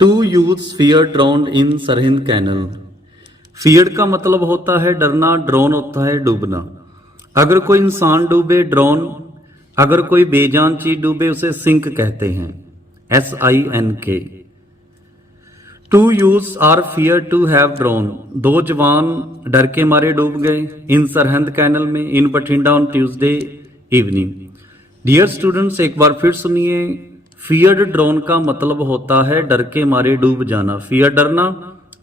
To youths fear drowned in Sirhind canal. Fear का मतलब होता है डरना, ड्रोन होता है डूबना। अगर कोई इंसान डूबे ड्रोन, अगर कोई बेजान चीज डूबे उसे सिंक कहते हैं, SINK। Two youths are fear to have drowned. दो जवान डर के मारे डूब गए इन सरहिंद कैनल में, in Bathinda on Tuesday evening. Dear students, एक बार फिर सुनिए। फियर्ड ड्रोन का मतलब होता है डर के मारे डूब जाना, फियर डरना,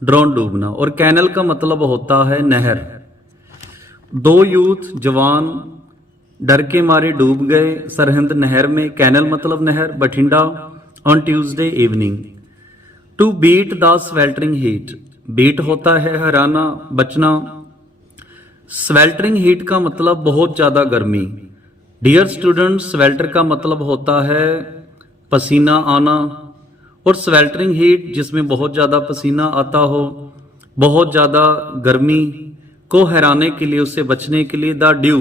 ड्रोन डूबना। और कैनल का मतलब होता है नहर। दो यूथ जवान डर के मारे डूब गए सरहिंद नहर में, कैनल मतलब नहर, Bathinda on Tuesday evening. To beat the sweltering heat. Beat होता है हराना, बचना। स्वेल्टरिंग हीट का मतलब बहुत ज्यादा गर्मी। डियर स्टूडेंट्स, स्वेल्टर का मतलब होता है पसीना आना, और स्वेल्टरिंग हीट जिसमें बहुत ज़्यादा पसीना आता हो, बहुत ज़्यादा गर्मी को हराने के लिए, उससे बचने के लिए द ड्यू।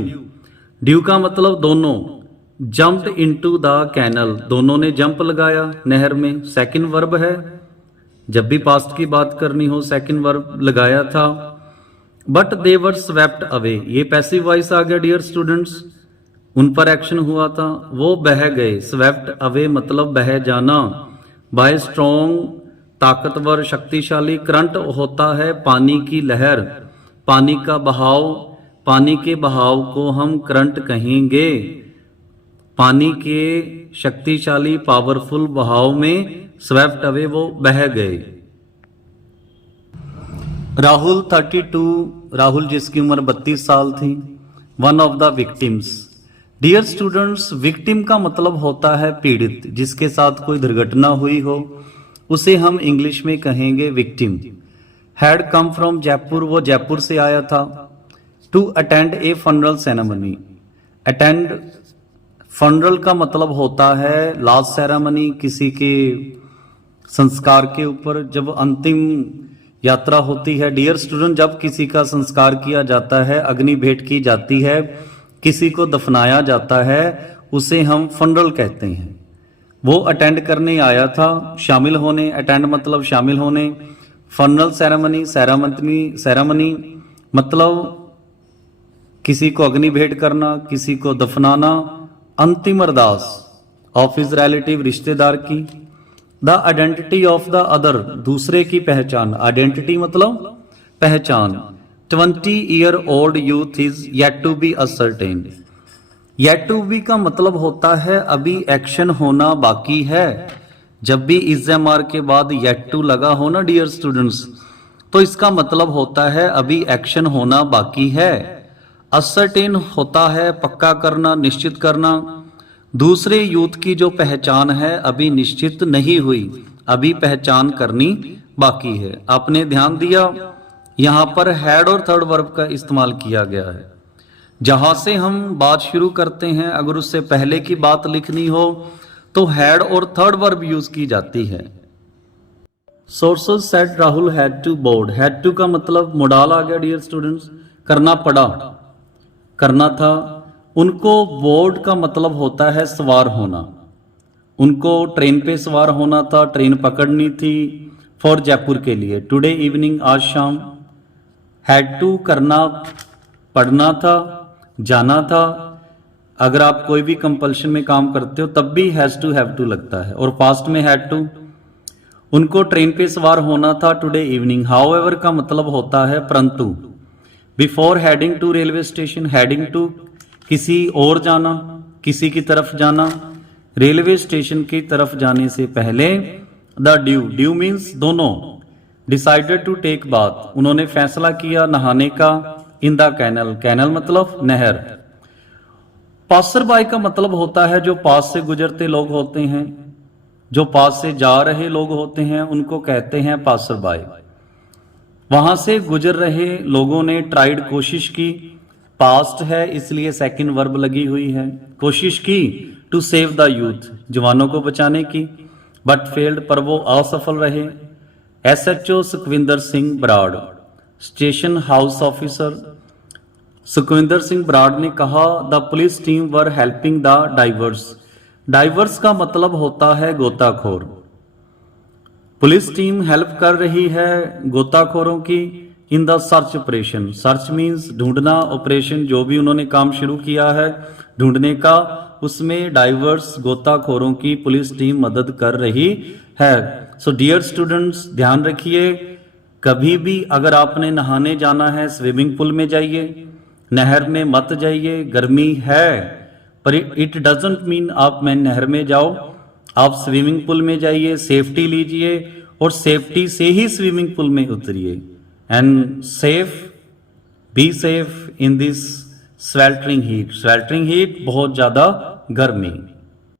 ड्यू का मतलब दोनों। जंप्ड इनटू द कैनल, दोनों ने जंप लगाया नहर में, सेकंड वर्ब है। जब भी पास्ट की बात करनी हो सेकंड वर्ब लगाया था। But they were swept away, ये पैसिव वॉइस आ गया डियर स्टूडेंट्स, उन पर एक्शन हुआ था, वो बह गए। स्वेप्ट अवे मतलब बह जाना। बाय स्ट्रॉन्ग, ताकतवर, शक्तिशाली। करंट होता है पानी की लहर, पानी का बहाव। पानी के बहाव को हम करंट कहेंगे। पानी के शक्तिशाली पावरफुल बहाव में स्वेप्ट अवे, वो बह गए। राहुल 32, राहुल जिसकी उम्र 32 साल थी, one of the victims. Dear students, victim का मतलब होता है पीड़ित, जिसके साथ कोई दुर्घटना हुई हो उसे हम इंग्लिश में कहेंगे victim. Had come from Jaipur, वो जयपुर से आया था। To attend a funeral ceremony. Attend, funeral का मतलब होता है लास्ट सेरेमनी, किसी के संस्कार के ऊपर जब अंतिम यात्रा होती है। डियर स्टूडेंट, जब किसी का संस्कार किया जाता है, अग्नि भेंट की जाती है, किसी को दफनाया जाता है, उसे हम फनरल कहते हैं। वो अटेंड करने आया था, शामिल होने। अटेंड मतलब शामिल होने। फनरल सेरेमनी, सेरेमनी मतलब किसी को अग्नि भेंट करना, किसी को दफनाना। अंतिम अरदास ऑफ हिज रिलेटिव, रिश्तेदार की। The identity of the other, दूसरे की पहचान। आइडेंटिटी मतलब पहचान। 20-year-old youth is yet to be ascertained। yet to be का मतलब होता है अभी एक्शन होना बाकी है। जब भी इज़-एम-आर के बाद yet to लगा हो ना डियर स्टूडेंट्स, तो इसका मतलब होता है अभी एक्शन होना बाकी है। असर्टेन होता है पक्का करना, निश्चित करना। दूसरे यूथ की जो पहचान है अभी निश्चित नहीं हुई, अभी पहचान करनी बाकी है। आपने ध्यान दिया, यहां पर हैड और थर्ड वर्ब का इस्तेमाल किया गया है। जहां से हम बात शुरू करते हैं, अगर उससे पहले की बात लिखनी हो तो हैड और थर्ड वर्ब यूज की जाती है। Sources said Rahul had to board. Had to का मतलब मोडाल आ गया डियर स्टूडेंट्स, करना पड़ा, करना था। उनको बोर्ड का मतलब होता है सवार होना। उनको ट्रेन पे सवार होना था, ट्रेन पकड़नी थी फॉर जयपुर के लिए। टुडे इवनिंग, आज शाम। हैड टू करना, पढ़ना था, जाना था। अगर आप कोई भी कंपल्शन में काम करते हो तब भी हैज टू हैव टू लगता है, और पास्ट में हैड टू। उनको ट्रेन पे सवार होना था टुडे इवनिंग। हाउएवर का मतलब होता है परंतु। Before heading to railway station, heading to किसी और जाना, किसी की तरफ जाना। रेलवे स्टेशन की तरफ जाने से पहले द ड्यू, ड्यू मीन्स दोनों। डिसाइडेड टू टेक बाथ, उन्होंने फैसला किया नहाने का। इन द कैनल, कैनल मतलब नहर। पासर बाय का मतलब होता है जो पास से गुजरते लोग होते हैं, जो पास से जा रहे लोग होते हैं, उनको कहते हैं पासर बाय। वहां से गुजर रहे लोगों ने ट्राइड, कोशिश की। पास्ट है इसलिए सेकंड वर्ब लगी हुई है। कोशिश की टू सेव द यूथ, जवानों को बचाने की। बट फेल्ड, पर वो असफल रहे। SHO Sukhwinder Singh Brar, station house officer Sukhwinder Singh Brar ने कहा the police team were helping the divers. Divers का मतलब होता है गोताखोर। पुलिस टीम हेल्प कर रही है गोताखोरों की in the search operation. Search means ढूंढना, ऑपरेशन जो भी उन्होंने काम शुरू किया है ढूंढने का, उसमें डाइवर्स गोताखोरों की पुलिस टीम मदद कर रही है। सो डियर स्टूडेंट्स, ध्यान रखिए, कभी भी अगर आपने नहाने जाना है स्विमिंग पूल में जाइए, नहर में मत जाइए। गर्मी है पर इट डजंट मीन आप में नहर में जाओ, आप स्विमिंग पूल में जाइए, सेफ्टी लीजिए और सेफ्टी से ही स्विमिंग पूल में उतरिए। And be safe in this sweltering heat. Sweltering heat बहुत ज्यादा गर्मी।